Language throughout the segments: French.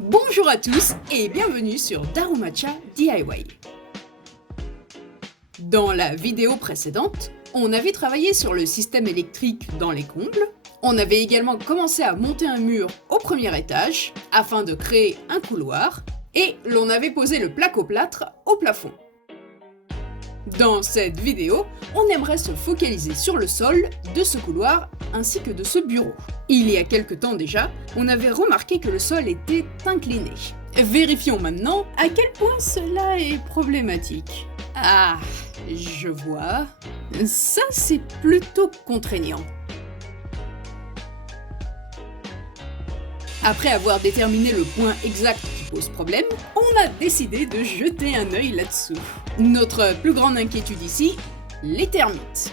Bonjour à tous et bienvenue sur Darumacha DIY. Dans la vidéo précédente, on avait travaillé sur le système électrique dans les combles, on avait également commencé à monter un mur au premier étage afin de créer un couloir et l'on avait posé le placo-plâtre au plafond. Dans cette vidéo, on aimerait se focaliser sur le sol de ce couloir ainsi que de ce bureau. Il y a quelque temps déjà, on avait remarqué que le sol était incliné. Vérifions maintenant à quel point cela est problématique. Ah, je vois. Ça, c'est plutôt contraignant. Après avoir déterminé le point exact qui pose problème, on a décidé de jeter un œil là-dessous. Notre plus grande inquiétude ici, les termites.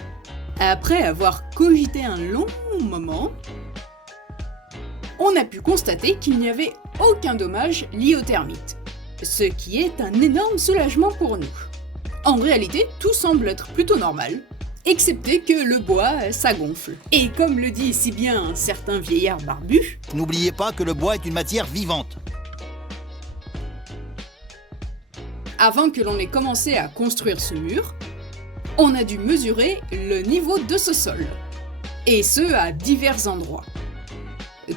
Après avoir cogité un long moment, on a pu constater qu'il n'y avait aucun dommage lié aux termites, ce qui est un énorme soulagement pour nous. En réalité, tout semble être plutôt normal, excepté que le bois, ça gonfle. Et comme le dit si bien un certain vieillard barbu, n'oubliez pas que le bois est une matière vivante. Avant que l'on ait commencé à construire ce mur, on a dû mesurer le niveau de ce sol, et ce à divers endroits.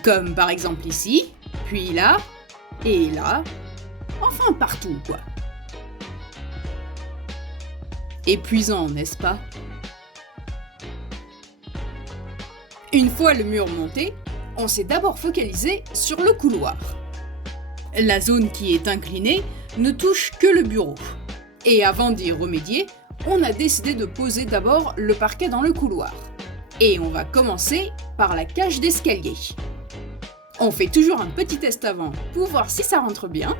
Comme par exemple ici, puis là, et là, enfin partout quoi. Épuisant, n'est-ce pas? Une fois le mur monté, on s'est d'abord focalisé sur le couloir. La zone qui est inclinée ne touche que le bureau. Et avant d'y remédier, on a décidé de poser d'abord le parquet dans le couloir. Et on va commencer par la cage d'escalier. On fait toujours un petit test avant pour voir si ça rentre bien.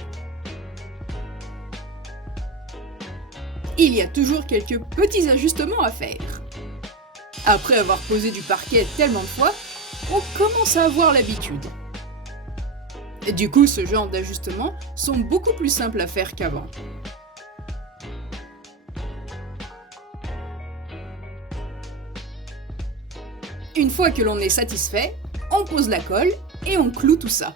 Il y a toujours quelques petits ajustements à faire. Après avoir posé du parquet tellement de fois, on commence à avoir l'habitude. Du coup, ce genre d'ajustements sont beaucoup plus simples à faire qu'avant. Une fois que l'on est satisfait, on pose la colle et on cloue tout ça.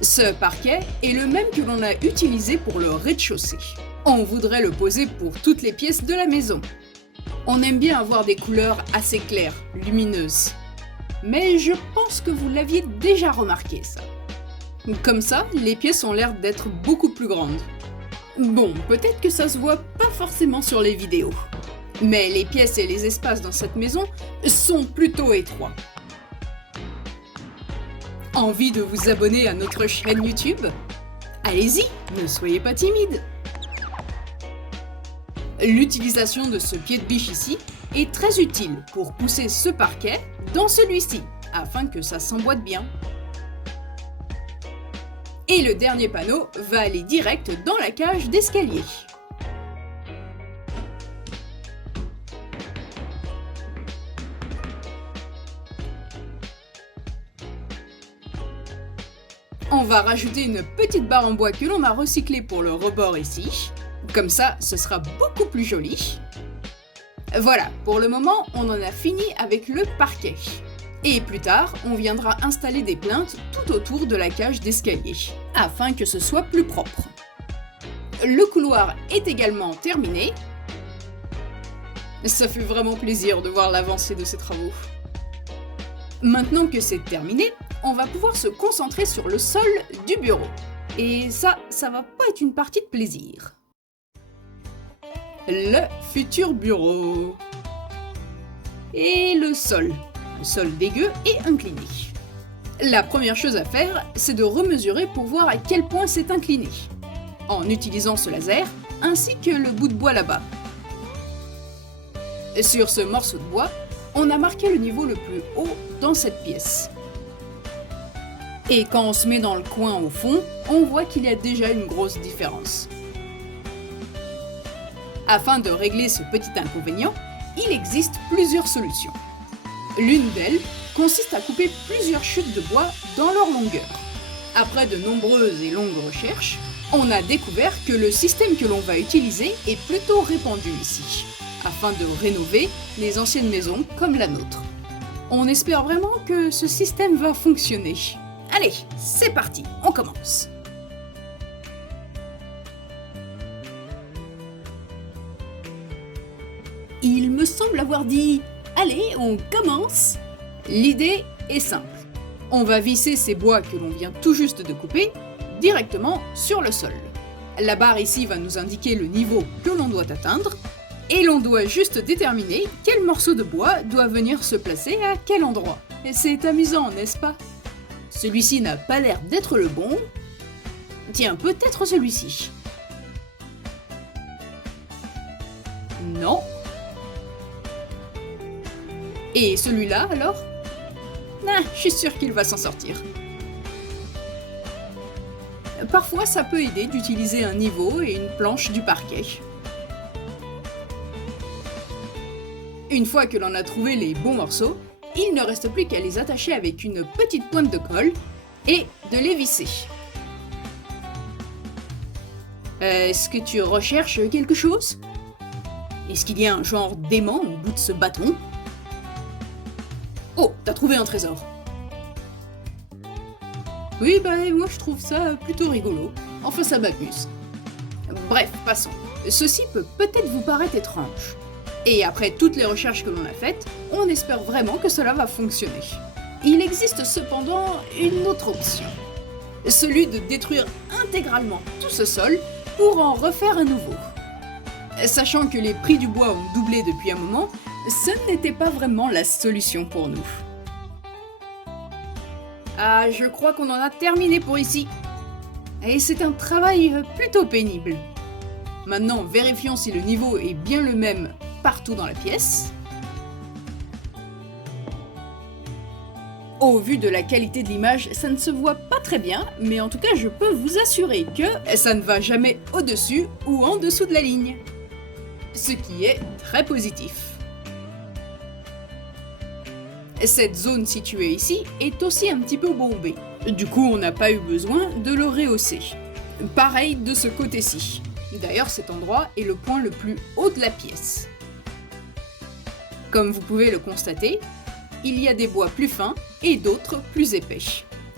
Ce parquet est le même que l'on a utilisé pour le rez-de-chaussée. On voudrait le poser pour toutes les pièces de la maison. On aime bien avoir des couleurs assez claires, lumineuses. Mais je pense que vous l'aviez déjà remarqué ça. Comme ça, les pièces ont l'air d'être beaucoup plus grandes. Bon, peut-être que ça se voit pas forcément sur les vidéos. Mais les pièces et les espaces dans cette maison sont plutôt étroits. Envie de vous abonner à notre chaîne YouTube? Allez-y, ne soyez pas timide. L'utilisation de ce pied de biche ici est très utile pour pousser ce parquet dans celui-ci, afin que ça s'emboîte bien. Et le dernier panneau va aller direct dans la cage d'escalier. On va rajouter une petite barre en bois que l'on a recyclée pour le rebord ici. Comme ça, ce sera beaucoup plus joli. Voilà, pour le moment, on en a fini avec le parquet. Et plus tard, on viendra installer des plinthes tout autour de la cage d'escalier, afin que ce soit plus propre. Le couloir est également terminé. Ça fait vraiment plaisir de voir l'avancée de ces travaux. Maintenant que c'est terminé, on va pouvoir se concentrer sur le sol du bureau. Et ça va pas être une partie de plaisir. Le futur bureau. Et le sol dégueu et incliné. La première chose à faire, c'est de remesurer pour voir à quel point c'est incliné, en utilisant ce laser, ainsi que le bout de bois là-bas. Sur ce morceau de bois, on a marqué le niveau le plus haut dans cette pièce. Et quand on se met dans le coin au fond, on voit qu'il y a déjà une grosse différence. Afin de régler ce petit inconvénient, il existe plusieurs solutions. L'une d'elles consiste à couper plusieurs chutes de bois dans leur longueur. Après de nombreuses et longues recherches, on a découvert que le système que l'on va utiliser est plutôt répandu ici, afin de rénover les anciennes maisons comme la nôtre. On espère vraiment que ce système va fonctionner. Allez, c'est parti, on commence. Il me semble avoir dit « Allez, on commence !» L'idée est simple. On va visser ces bois que l'on vient tout juste de couper directement sur le sol. La barre ici va nous indiquer le niveau que l'on doit atteindre et l'on doit juste déterminer quel morceau de bois doit venir se placer à quel endroit. Et c'est amusant, n'est-ce pas? Celui-ci n'a pas l'air d'être le bon. Tiens, peut-être celui-ci. Non. Et celui-là, alors? Ah, je suis sûre qu'il va s'en sortir. Parfois, ça peut aider d'utiliser un niveau et une planche du parquet. Une fois que l'on a trouvé les bons morceaux, il ne reste plus qu'à les attacher avec une petite pointe de colle et de les visser. Est-ce que tu recherches quelque chose? Est-ce qu'il y a un genre d'aimant au bout de ce bâton? Oh, t'as trouvé un trésor. Oui, moi je trouve ça plutôt rigolo. Enfin, ça m'amuse. Bref, passons. Ceci peut peut-être vous paraître étrange. Et après toutes les recherches que l'on a faites, on espère vraiment que cela va fonctionner. Il existe cependant une autre option. Celui de détruire intégralement tout ce sol pour en refaire un nouveau. Sachant que les prix du bois ont doublé depuis un moment, ce n'était pas vraiment la solution pour nous. Ah, je crois qu'on en a terminé pour ici. Et c'est un travail plutôt pénible. Maintenant, vérifions si le niveau est bien le même partout dans la pièce. Au vu de la qualité de l'image, ça ne se voit pas très bien, mais en tout cas, je peux vous assurer que ça ne va jamais au-dessus ou en dessous de la ligne. Ce qui est très positif. Cette zone située ici est aussi un petit peu bombée. Du coup, on n'a pas eu besoin de le rehausser. Pareil de ce côté-ci. D'ailleurs, cet endroit est le point le plus haut de la pièce. Comme vous pouvez le constater, il y a des bois plus fins et d'autres plus épais,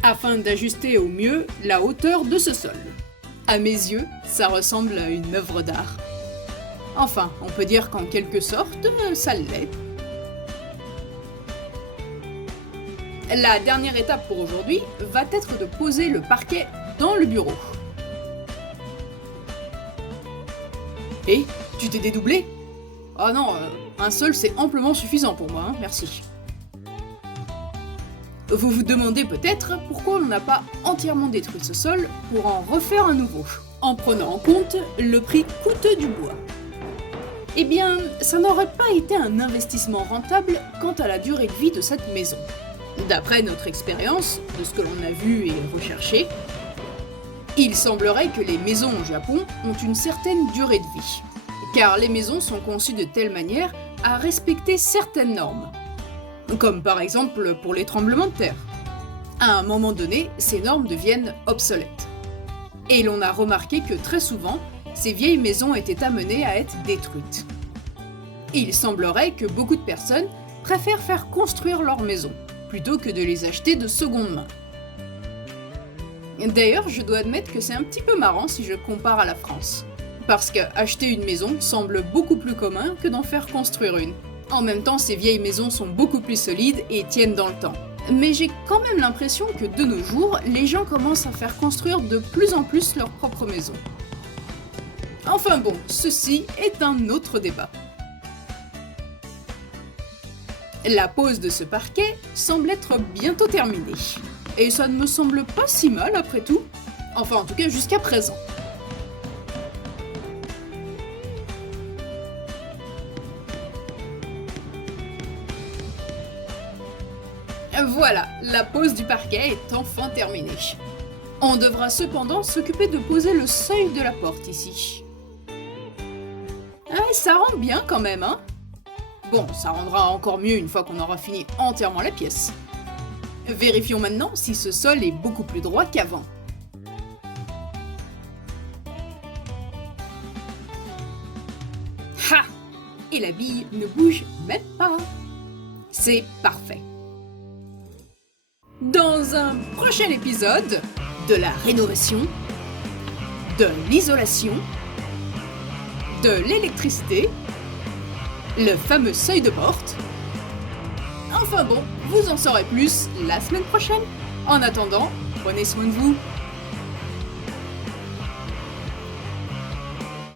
afin d'ajuster au mieux la hauteur de ce sol. À mes yeux, ça ressemble à une œuvre d'art. Enfin, on peut dire qu'en quelque sorte, ça l'est. La dernière étape pour aujourd'hui va être de poser le parquet dans le bureau. Et tu t'es dédoublé? Oh non, un seul c'est amplement suffisant pour moi, merci. Vous vous demandez peut-être pourquoi on n'a pas entièrement détruit ce sol pour en refaire un nouveau, en prenant en compte le prix coûteux du bois. Eh bien, ça n'aurait pas été un investissement rentable quant à la durée de vie de cette maison. D'après notre expérience, de ce que l'on a vu et recherché, il semblerait que les maisons au Japon ont une certaine durée de vie, car les maisons sont conçues de telle manière à respecter certaines normes, comme par exemple pour les tremblements de terre. À un moment donné, ces normes deviennent obsolètes. Et l'on a remarqué que très souvent, ces vieilles maisons étaient amenées à être détruites. Il semblerait que beaucoup de personnes préfèrent faire construire leurs maisons, plutôt que de les acheter de seconde main. D'ailleurs, je dois admettre que c'est un petit peu marrant si je compare à la France, parce qu'acheter une maison semble beaucoup plus commun que d'en faire construire une. En même temps, ces vieilles maisons sont beaucoup plus solides et tiennent dans le temps. Mais j'ai quand même l'impression que de nos jours, les gens commencent à faire construire de plus en plus leur propre maison. Enfin bon, ceci est un autre débat. La pose de ce parquet semble être bientôt terminée. Et ça ne me semble pas si mal après tout. Enfin, en tout cas, jusqu'à présent. Voilà, la pose du parquet est enfin terminée. On devra cependant s'occuper de poser le seuil de la porte ici. Ah, ça rend bien quand même, hein? Bon, ça rendra encore mieux une fois qu'on aura fini entièrement la pièce. Vérifions maintenant si ce sol est beaucoup plus droit qu'avant. Ha! Et la bille ne bouge même pas. C'est parfait. dans un prochain épisode de la rénovation, de l'isolation, de l'électricité, le fameux seuil de porte. Enfin bon, vous en saurez plus la semaine prochaine. En attendant, prenez soin de vous.